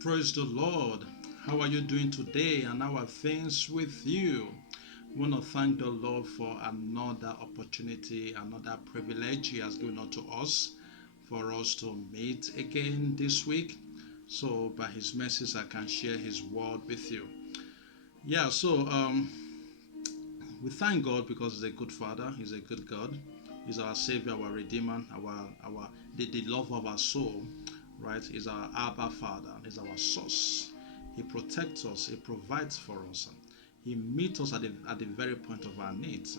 Praise the Lord. How are you doing today and how are things with you? I want to thank the Lord for another opportunity, another privilege He has given unto us for us to meet again this week. So, by His mercies, I can share His word with you. Yeah, we thank God because He's a good Father, He's a good God. He's our Savior, our Redeemer, the love of our soul, right? He's our Abba Father, He's our source. He protects us, He provides for us, He meets us at the very point of our needs.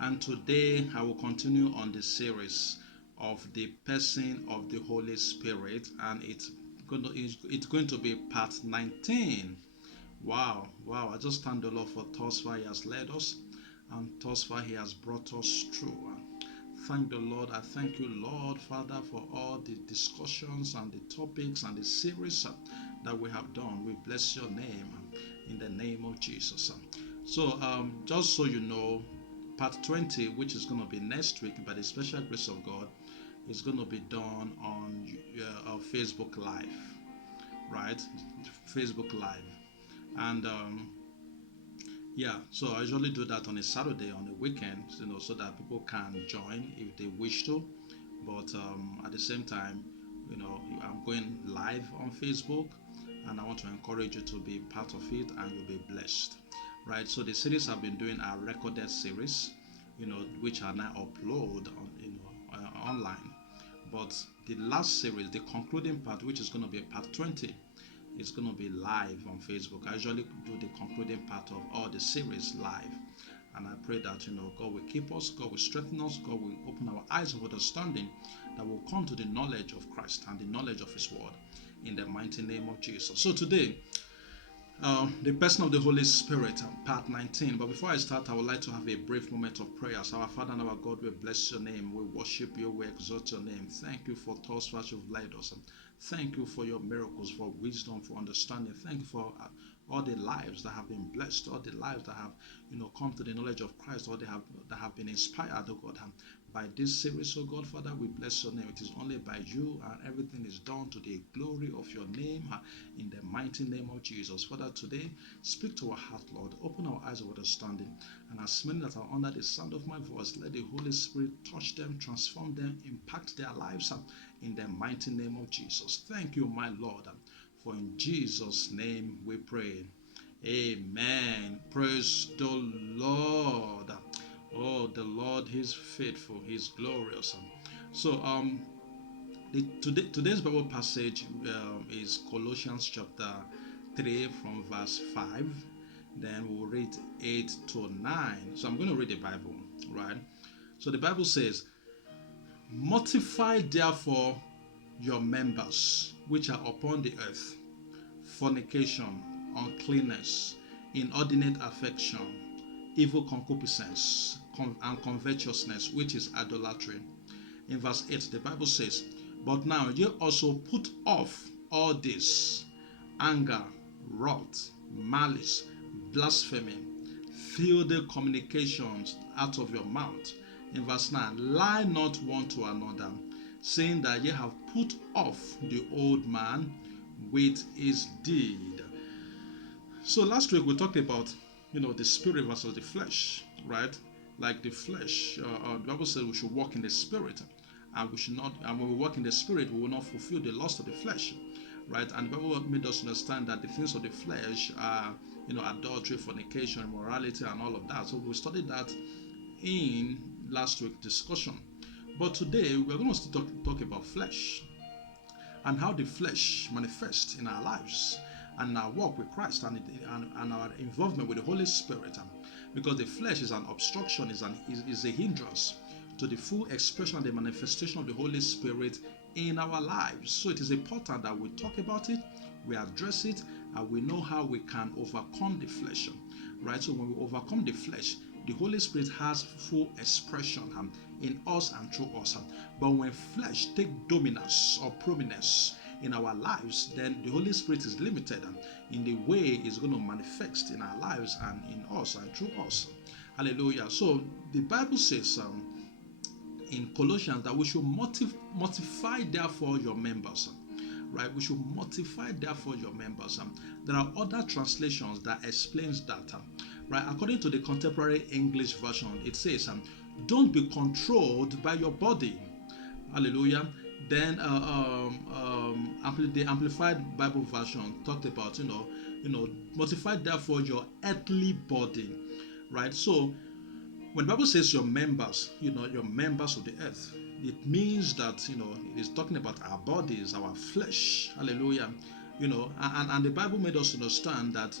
And today I will continue on the series of the person of the Holy Spirit, and it's going to be part 19. Wow, wow. I just thank the Lord for thus far He has led us and thus far He has brought us through. Thank the Lord. I thank you, Lord, Father, for all the discussions and the topics and the series that we have done. We bless your name in the name of Jesus. Just so you know, part 20, which is going to be next week by the special grace of God, is going to be done on Facebook Live, right? Facebook Live. And yeah, so I usually do that on a Saturday, on a weekend, so that people can join if they wish to. But at the same time, I'm going live on Facebook, and I want to encourage you to be part of it, and you'll be blessed, right? So the series I've been doing are recorded series, which are now uploaded online. But the last series, the concluding part, which is going to be part 20, it's going to be live on Facebook. I usually do the concluding part of all the series live. And I pray that, God will keep us, God will strengthen us, God will open our eyes of understanding, that will come to the knowledge of Christ and the knowledge of His Word in the mighty name of Jesus. So today, the person of the Holy Spirit, part 19. But before I start, I would like to have a brief moment of prayer. So our Father and our God, we bless your name. We worship you. We exalt your name. Thank you for thus far you've led us. Thank you for your miracles, for wisdom, for understanding. Thank you for all the lives that have been blessed, all the lives that have, come to the knowledge of Christ, or that have been inspired, oh God, by this series, oh God, Father, we bless your name. It is only by you, and everything is done to the glory of your name, in the mighty name of Jesus. Father, today, speak to our heart, Lord. Open our eyes of understanding, and as many that are under the sound of my voice, let the Holy Spirit touch them, transform them, impact their lives, in the mighty name of Jesus. Thank you, my Lord, for in Jesus' name we pray. Amen. Praise the Lord. Oh, the Lord is faithful. He's glorious. Today's Bible passage is Colossians chapter 3 from verse 5. Then we'll read 8 to 9. So I'm going to read the Bible, right? So the Bible says, "Mortify therefore your members which are upon the earth, fornication, uncleanness, inordinate affection, evil concupiscence, and covetousness, which is idolatry." In verse 8, the Bible says, "But now ye also put off all this: anger, wrath, malice, blasphemy, filthy communications out of your mouth." In verse 9, "Lie not one to another, saying that ye have put off the old man with his deed." So last week we talked about, the spirit versus the flesh, right? Like the flesh, the Bible says we should walk in the spirit, and we should not. And when we walk in the spirit, we will not fulfill the lust of the flesh, right? And the Bible made us understand that the things of the flesh are, adultery, fornication, immorality, and all of that. So we studied that in last week's discussion. But today we're going to still talk about flesh and how the flesh manifests in our lives and our walk with Christ and our involvement with the Holy Spirit. Because the flesh is an obstruction, is a hindrance to the full expression and the manifestation of the Holy Spirit in our lives. So it is important that we talk about it, we address it, and we know how we can overcome the flesh. Right? So when we overcome the flesh, the Holy Spirit has full expression in us and through us. But when flesh take dominance or prominence in our lives, then the Holy Spirit is limited in the way it's going to manifest in our lives and in us and through us. Hallelujah. So the Bible says in Colossians that we should mortify therefore your members. right? We should mortify therefore your members. There are other translations that explains that, right? According to the contemporary English version, it says, don't be controlled by your body. Hallelujah. Then the Amplified Bible version talked about, mortify therefore your earthly body, right? So when the Bible says your members, your members of the earth, it means that, it is talking about our bodies, our flesh. Hallelujah. And the Bible made us understand that,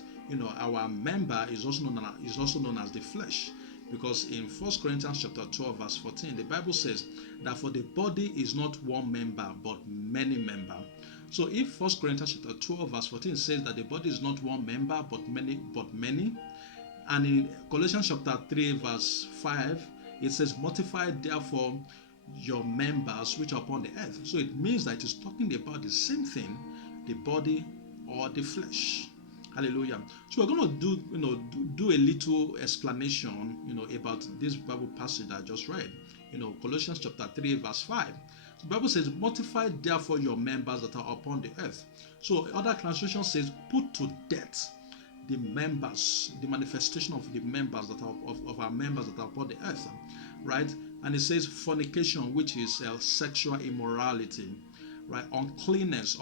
our member is also known as the flesh. Because in 1 Corinthians chapter 12, verse 14, the Bible says that for the body is not one member, but many members. So if 1 Corinthians chapter 12, verse 14 says that the body is not one member, but many, and in Colossians chapter 3, verse 5, it says, mortify therefore your members which are upon the earth. So it means that it is talking about the same thing, the body or the flesh. Hallelujah. So we're going to do a little explanation, about this Bible passage that I just read. Colossians chapter 3, verse 5. The Bible says, mortify therefore your members that are upon the earth. So other translation says, put to death the members, the manifestation of the members that are of our members that are upon the earth, right? And it says fornication, which is sexual immorality, right? Uncleanness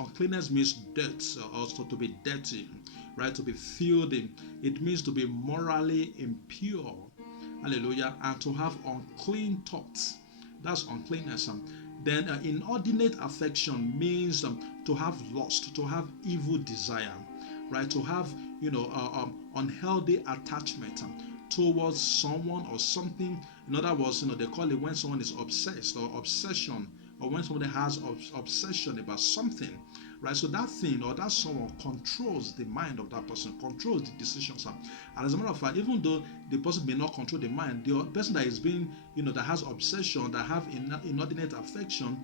means dirt, also to be dirty, right? To be filthy. It means to be morally impure, hallelujah, and to have unclean thoughts. That's uncleanness. Then inordinate affection means to have lust, to have evil desire, right? To have unhealthy attachment towards someone or something. In other words, they call it when someone is obsessed or obsession, or when somebody has obsession about something, right? So that thing or that someone controls the mind of that person, controls the decisions. And as a matter of fact, even though the person may not control the mind, the person that is being, that has obsession, that have inordinate affection,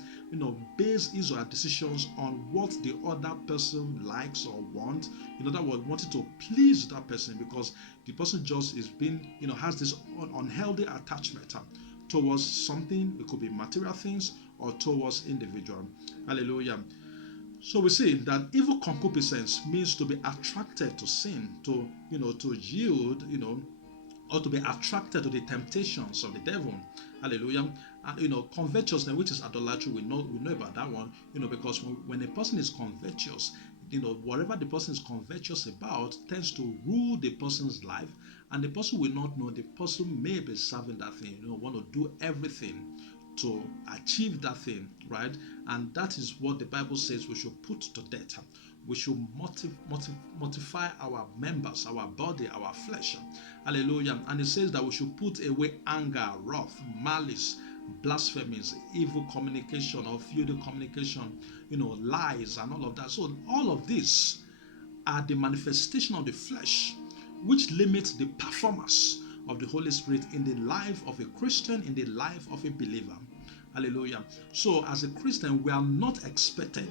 base his or her decisions on what the other person likes or wants. In other words, wanting to please that person, because the person just is being, has this unhealthy attachment towards something. It could be material things or towards individual. Hallelujah. So we see that evil concupiscence means to be attracted to sin, to yield, or to be attracted to the temptations of the devil. Hallelujah. And covetousness, which is idolatry, we know about that one, because when a person is covetous, whatever the person is covetous about tends to rule the person's life, and the person will not know. The person may be serving that thing, want to do everything to achieve that thing, right? And that is what the Bible says we should put to death. We should mortify our members, our body, our flesh. Hallelujah. And it says that we should put away anger, wrath, malice, blasphemies, evil communication or filthy communication, lies and all of that. So all of these are the manifestation of the flesh, which limits the performance of the Holy Spirit in the life of a Christian, in the life of a believer. Hallelujah. So as a Christian, we are not expected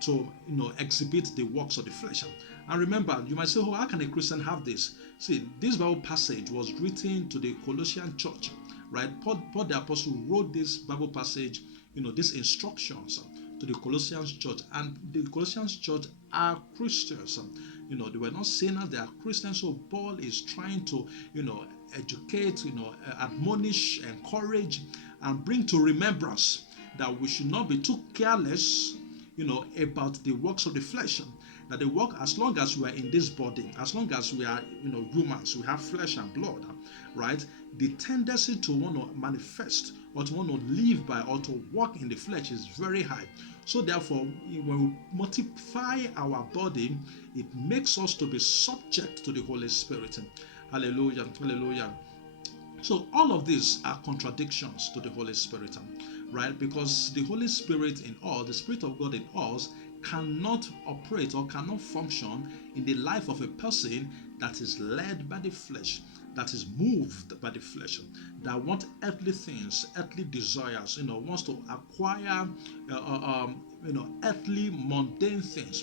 to exhibit the works of the flesh. And remember, you might say, how can a Christian have this? See, this Bible passage was written to the Colossian church, right? Paul the Apostle wrote this Bible passage, these instructions to the Colossians church, and the Colossians church are Christians. They were not sinners, they are Christians. So Paul is trying to, educate, admonish, encourage, and bring to remembrance that we should not be too careless, about the works of the flesh. That the work, as long as we are in this body, as long as we are, humans, we have flesh and blood, right? The tendency to want to manifest or to want to live by or to walk in the flesh is very high. So therefore, when we mortify our body, it makes us to be subject to the Holy Spirit. Hallelujah. Hallelujah. So all of these are contradictions to the Holy Spirit, right? Because the Holy Spirit in us, the Spirit of God in us, cannot operate or cannot function in the life of a person that is led by the flesh, that is moved by the flesh, that wants earthly things, earthly desires, wants to acquire, earthly mundane things,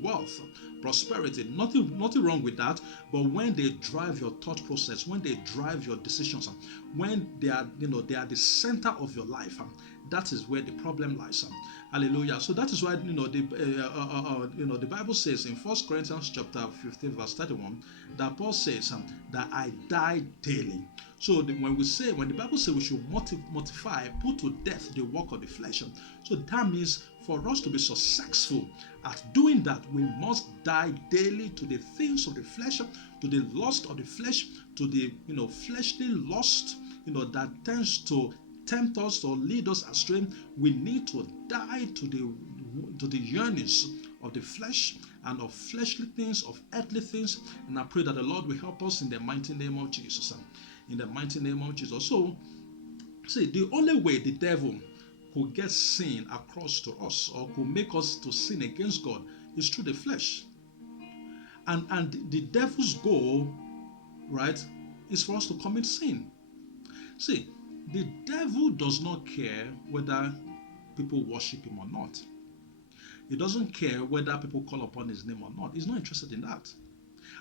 wealth, prosperity. Nothing wrong with that. But when they drive your thought process, when they drive your decisions, when they are, they are the center of your life, That is where the problem lies. Hallelujah. So that is why the Bible says in 1 Corinthians chapter 15 verse 31 that Paul says that I die daily. So when the Bible says we should mortify, put to death the work of the flesh, so that means for us to be successful at doing that, we must die daily to the things of the flesh, to the lust of the flesh, to the fleshly lust that tends to tempt us or lead us astray. We need to die to the yearnings of the flesh and of fleshly things, of earthly things. And I pray that the Lord will help us in the mighty name of Jesus. In the mighty name of Jesus. So, see, the only way the devil could get sin across to us or could make us to sin against God is through the flesh. And the devil's goal, right, is for us to commit sin. See, the devil does not care whether people worship him or not. He doesn't care whether people call upon his name or not. He's not interested in that.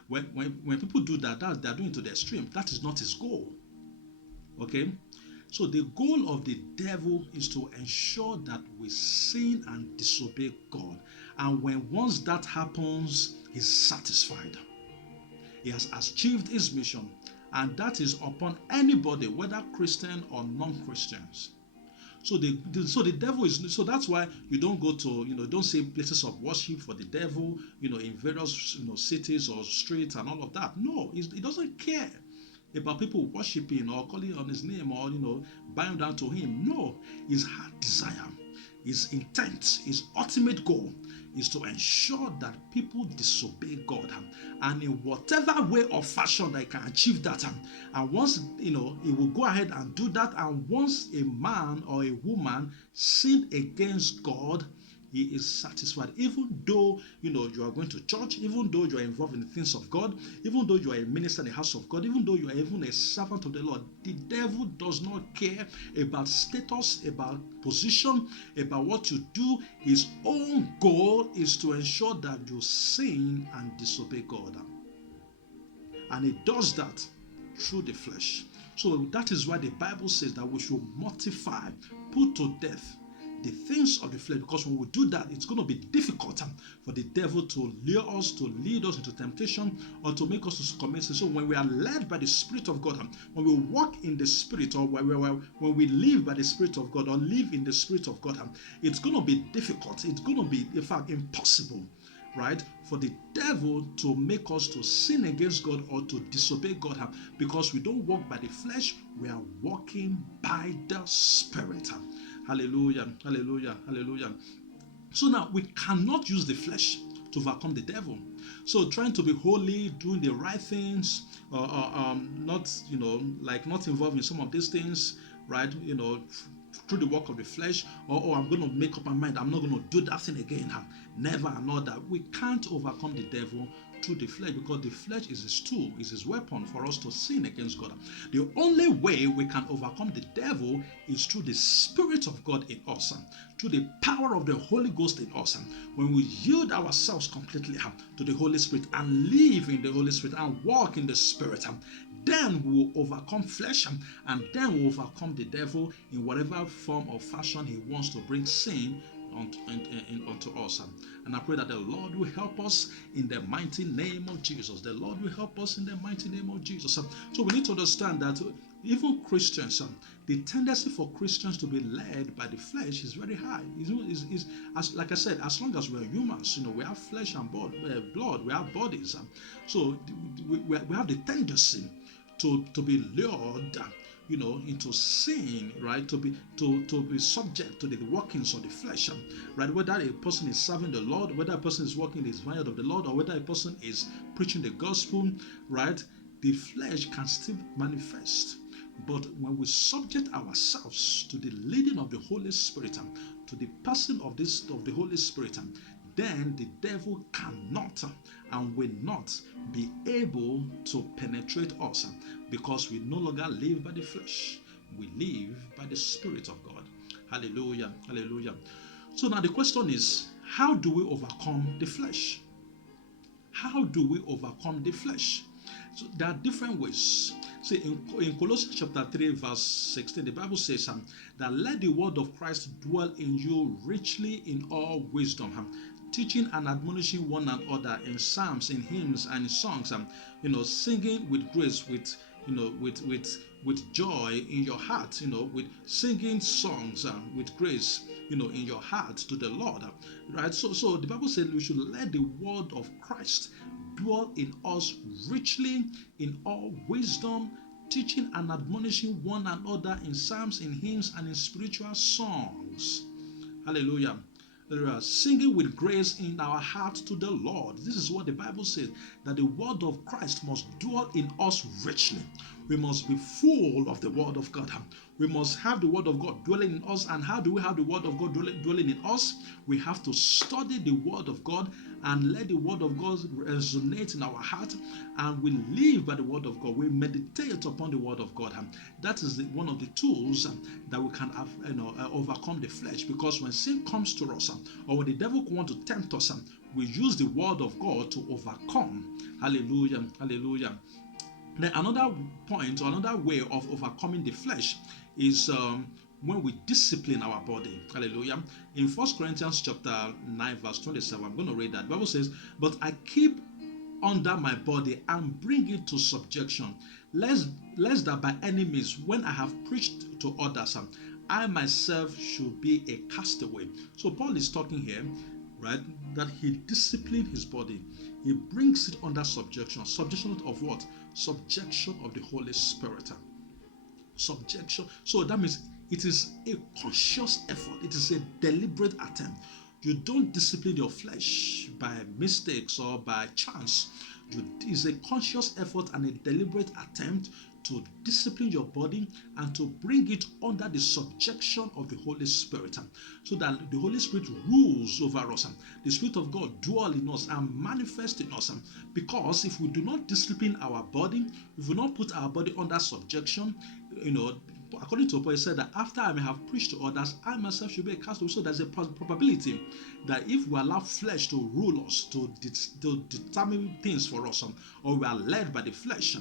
When people do that, they're doing it to the extreme. That is not his goal. Okay? So the goal of the devil is to ensure that we sin and disobey God. And once that happens, he's satisfied. He has achieved his mission. And that is upon anybody, whether Christian or non-Christians. So the devil is, so that's why you don't go to, don't say places of worship for the devil, in various, cities or streets and all of that. No, he doesn't care about people worshiping or calling on his name or, bowing down to him. No, his heart desire, his intent, his ultimate goal is to ensure that people disobey God, and in whatever way or fashion they can achieve that, and once he will go ahead and do that, and once a man or a woman sin against God, he is satisfied. Even though you are going to church, even though you are involved in the things of God, even though you are a minister in the house of God, even though you are even a servant of the Lord, the devil does not care about status, about position, about what you do. His own goal is to ensure that you sin and disobey God. And he does that through the flesh. So that is why the Bible says that we should mortify, put to death the things of the flesh, because when we do that, it's going to be difficult for the devil to lure us, to lead us into temptation, or to make us to commit sin. So when we are led by the Spirit of God, when we walk in the Spirit, or when we live by the Spirit of God, or live in the Spirit of God, it's going to be difficult. It's going to be, in fact, impossible, right, for the devil to make us to sin against God or to disobey God, because we don't walk by the flesh, we are walking by the Spirit. Hallelujah, hallelujah, hallelujah. So now we cannot use the flesh to overcome the devil. So trying to be holy, doing the right things, not not involved in some of these things, right? Through the work of the flesh, or I'm going to make up my mind, I'm not going to do that thing again. Never and all that. We can't overcome the devil through the flesh, because the flesh is his tool, is his weapon for us to sin against God. The only way we can overcome the devil is through the Spirit of God in us, through the power of the Holy Ghost in us. When we yield ourselves completely to the Holy Spirit and live in the Holy Spirit and walk in the Spirit, then we will overcome flesh, and then we will overcome the devil in whatever form or fashion he wants to bring sin unto us. And I pray that the Lord will help us in the mighty name of Jesus. The Lord will help us in the mighty name of Jesus. So we need to understand that even Christians, the tendency for Christians to be led by the flesh is very high. Like I said, as long as we are humans, we have flesh and blood, we have bodies. So we have the tendency to be lured into sin, right? To be subject to the workings of the flesh, right? Whether a person is serving the Lord, whether a person is working in the vineyard of the Lord, or whether a person is preaching the gospel, right? The flesh can still manifest. But when we subject ourselves to the leading of the Holy Spirit, to the person of the Holy Spirit, then the devil cannot and will not be able to penetrate us, because we no longer live by the flesh. We live by the Spirit of God. Hallelujah. Hallelujah. So now the question is, how do we overcome the flesh? How do we overcome the flesh? So there are different ways. See, in Colossians chapter 3, verse 16, the Bible says that let the word of Christ dwell in you richly in all wisdom, teaching and admonishing one another in psalms, in hymns, and in songs, singing with grace, with joy in your heart, with singing songs with grace, in your heart to the Lord, right? So the Bible says we should let the word of Christ dwell in us richly in all wisdom, teaching and admonishing one another in psalms, in hymns, and in spiritual songs. Hallelujah. Singing with grace in our heart to the Lord. This is what the Bible says, that the word of Christ must dwell in us richly. We must be full of the word of God. We must have the word of God dwelling in us. And how do we have the word of God dwelling in us? We have to study the word of God and let the word of God resonate in our heart, and we live by the word of God. We meditate upon the word of God. That is one of the tools that we can have, overcome the flesh. Because when sin comes to us, or when the devil wants to tempt us, we use the word of God to overcome. Hallelujah, hallelujah. Then another point, or another way of overcoming the flesh is when we discipline our body. Hallelujah. In 1 Corinthians chapter 9, verse 27, I'm going to read that. The Bible says, but I keep under my body and bring it to subjection, lest that by any means, when I have preached to others, I myself should be a castaway. So Paul is talking here, right, that he disciplined his body. He brings it under subjection. Subjection of what? Subjection of the Holy Spirit. Subjection. So that means it is a conscious effort. It is a deliberate attempt. You don't discipline your flesh by mistakes or by chance. It is a conscious effort and a deliberate attempt to discipline your body and to bring it under the subjection of the Holy Spirit, so that the Holy Spirit rules over us. The Spirit of God dwell in us and manifest in us. Because if we do not discipline our body, if we do not put our body under subjection, according to Paul, he said that after I may have preached to others, I myself should be a castaway. So there's a probability that if we allow flesh to rule us, to determine things for us, or we are led by the flesh,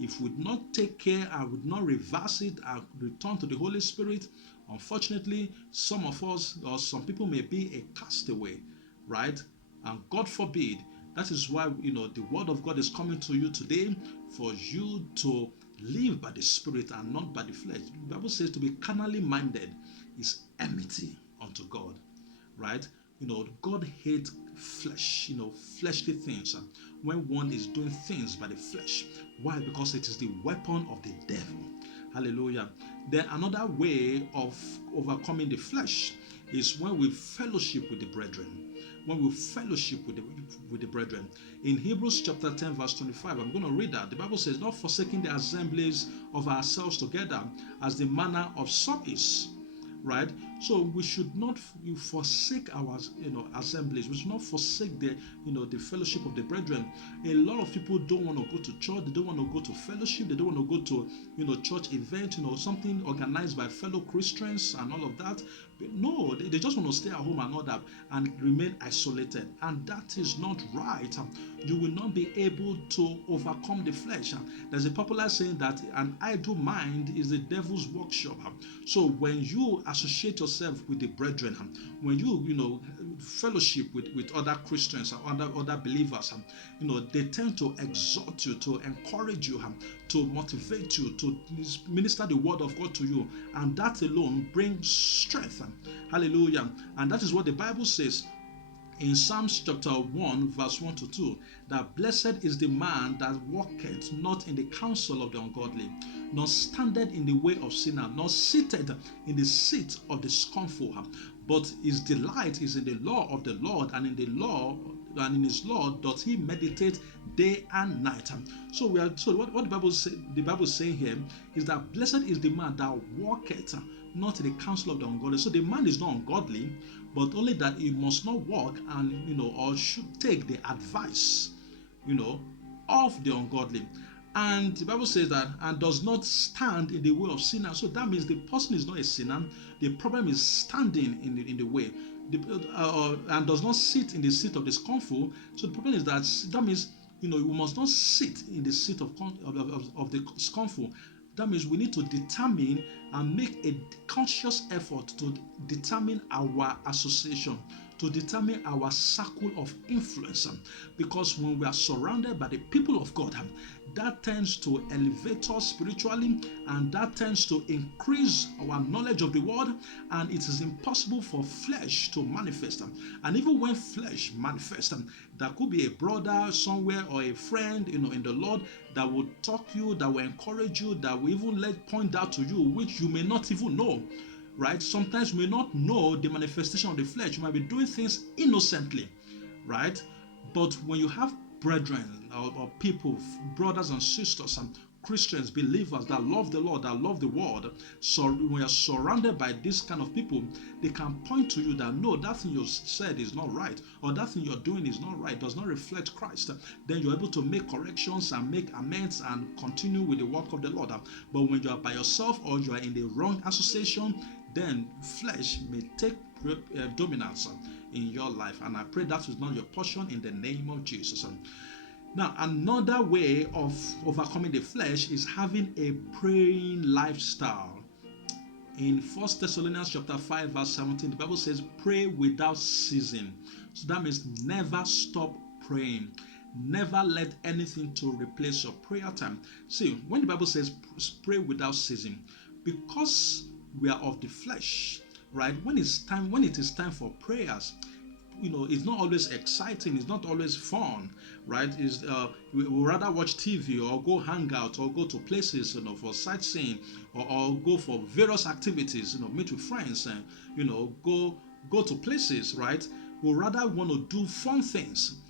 if we do not take care and would not reverse it and return to the Holy Spirit, unfortunately, some of us or some people may be a castaway, right? And God forbid. That is why the word of God is coming to you today, for you to live by the Spirit and not by the flesh. The Bible says to be carnally minded is enmity unto God, right? God hates flesh, fleshly things. When one is doing things by the flesh. Why? Because it is the weapon of the devil. Hallelujah. Then another way of overcoming the flesh is when we fellowship with the brethren. When we fellowship with the brethren. In Hebrews chapter 10, verse 25, I'm going to read that. The Bible says, not forsaking the assemblies of ourselves together, as the manner of some is. Right? So we should not forsake our assemblies. We should not forsake the fellowship of the brethren. A lot of people don't want to go to church, they don't want to go to fellowship, they don't want to go to church event, something organized by fellow Christians and all of that. But no, they just want to stay at home and all that and remain isolated. And that is not right. You will not be able to overcome the flesh. There's a popular saying that an idle mind is the devil's workshop. So when you associate yourself with the brethren, when you fellowship with other Christians and other believers, they tend to exhort you, to encourage you, to motivate you, to minister the word of God to you, and that alone brings strength. Hallelujah. And that is what the Bible says in Psalms chapter 1, verse 1 to 2, that blessed is the man that walketh not in the counsel of the ungodly, nor standeth in the way of sinner, nor sitteth in the seat of the scornful, but his delight is in the law of the Lord, and in his law doth he meditate day and night. So what the Bible is saying here is that blessed is the man that walketh not in the counsel of the ungodly. So the man is not ungodly, but only that he must not walk and or should take the advice of the ungodly. And the Bible says that, and does not stand in the way of sinners. So that means the person is not a sinner. The problem is standing in the way. And does not sit in the seat of the scornful. So the problem is that means We must not sit in the seat of the scornful. That means we need to determine and make a conscious effort to determine our association, to determine our circle of influence. Because when we are surrounded by the people of God, that tends to elevate us spiritually, and that tends to increase our knowledge of the word, and it is impossible for flesh to manifest. And even when flesh manifests, there could be a brother somewhere or a friend in the Lord that will talk you, that will encourage you, that will even point out to you which you may not even know. Right? Sometimes you may not know the manifestation of the flesh. You might be doing things innocently, right? But when you have brethren or people, brothers and sisters, and Christians, believers that love the Lord, that love the world, so when you are surrounded by this kind of people, they can point to you that no, that thing you said is not right, or that thing you're doing is not right, does not reflect Christ. Then you're able to make corrections and make amends and continue with the work of the Lord. But when you are by yourself or you are in the wrong association, then flesh may take dominance in your life. And I pray that is not your portion in the name of Jesus. Now, another way of overcoming the flesh is having a praying lifestyle. In 1 Thessalonians chapter 5 verse 17, the Bible says, pray without ceasing. So that means never stop praying. Never let anything to replace your prayer time. See, when the Bible says pray without ceasing, because we are of the flesh, right? When it is time for prayers, it's not always exciting, it's not always fun, right? We rather watch TV or go hang out or go to places, for sightseeing, or go for various activities, meet with friends, and go to places, right? We rather want to do fun things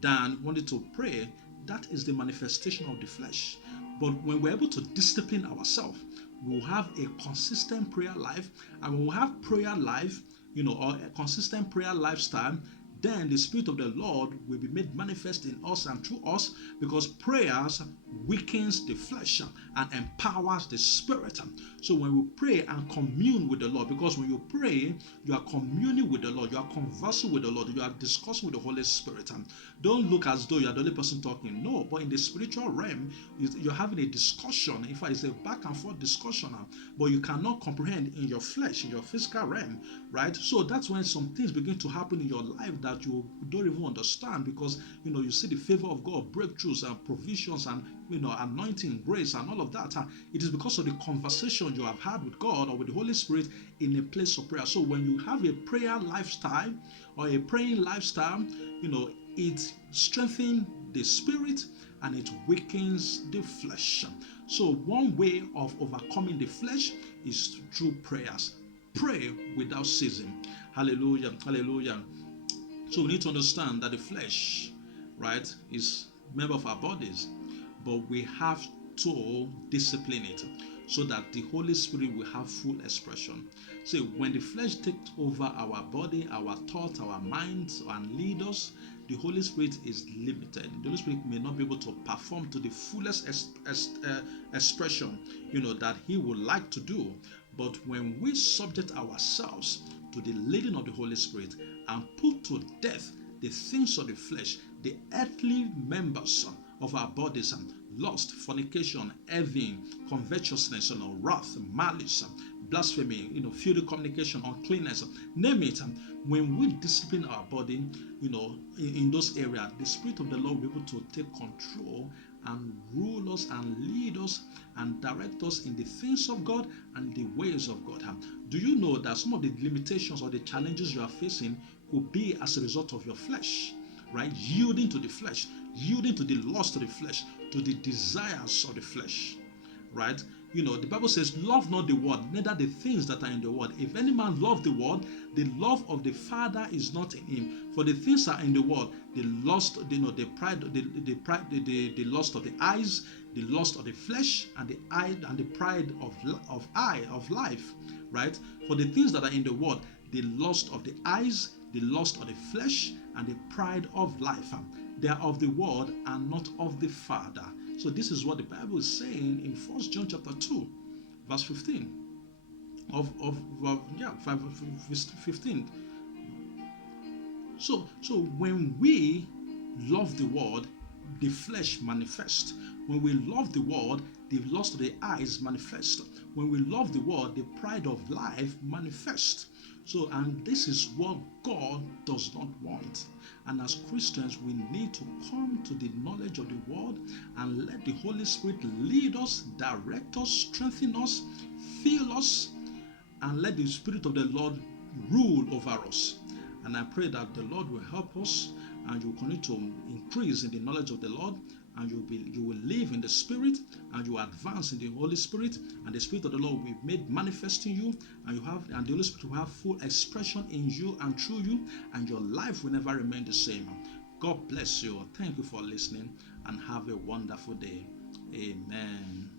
than wanting to pray. That is the manifestation of the flesh. But when we're able to discipline ourselves, we'll have a consistent prayer life, and when we have prayer life, or a consistent prayer lifestyle, then the Spirit of the Lord will be made manifest in us and through us, because prayers weakens the flesh and empowers the spirit. So when we pray and commune with the Lord, because when you pray, you are communing with the Lord, you are conversing with the Lord, you are discussing with the Holy Spirit. Don't look as though you are the only person talking. No, but in the spiritual realm, you're having a discussion. In fact, it's a back and forth discussion, but you cannot comprehend in your flesh, in your physical realm, right? So that's when some things begin to happen in your life that you don't even understand, because you see the favor of God, breakthroughs and provisions, and anointing, grace, and all of that. It is because of the conversation you have had with God or with the Holy Spirit in a place of prayer. So when you have a prayer lifestyle or a praying lifestyle, it strengthens the spirit and it weakens the flesh. So one way of overcoming the flesh is through prayers. Pray without ceasing. Hallelujah. Hallelujah. So we need to understand that the flesh, right, is a member of our bodies, but we have to discipline it so that the Holy Spirit will have full expression. See, when the flesh takes over our body, our thoughts, our minds, and lead us, the Holy Spirit is limited. The Holy Spirit may not be able to perform to the fullest expression, that He would like to do. But when we subject ourselves to the leading of the Holy Spirit and put to death the things of the flesh, the earthly members of our bodies, lust, fornication, envy, covetousness, wrath, malice, blasphemy, filthy communication, uncleanness, name it. When we discipline our body, in those areas, the Spirit of the Lord will be able to take control and rule us and lead us and direct us in the things of God and the ways of God. Do you know that some of the limitations or the challenges you are facing could be as a result of your flesh, right? Yielding to the flesh, yielding to the lust of the flesh, to the desires of the flesh, right? The Bible says, love not the world, neither the things that are in the world. If any man love the world, the love of the Father is not in him. For the things are in the world, the lust, the pride, the lust of the eyes, the lust of the flesh, and the eye, and the pride of life, right? For the things that are in the world, the lust of the eyes, the lust of the flesh, and the pride of life, they are of the world and not of the Father. So this is what the Bible is saying in 1 John chapter 2, verse 15. 15. So when we love the world, the flesh manifest. When we love the world, the lust of the eyes manifest. When we love the world, the pride of life manifest. So, and this is what God does not want. And as Christians, we need to come to the knowledge of the word and let the Holy Spirit lead us, direct us, strengthen us, fill us, and let the Spirit of the Lord rule over us. And I pray that the Lord will help us, and you will continue to increase in the knowledge of the Lord, and you will live in the Spirit, and you will advance in the Holy Spirit, and the Spirit of the Lord will be made manifest in you, and the Holy Spirit will have full expression in you and through you, and your life will never remain the same. God bless you. Thank you for listening, and have a wonderful day. Amen.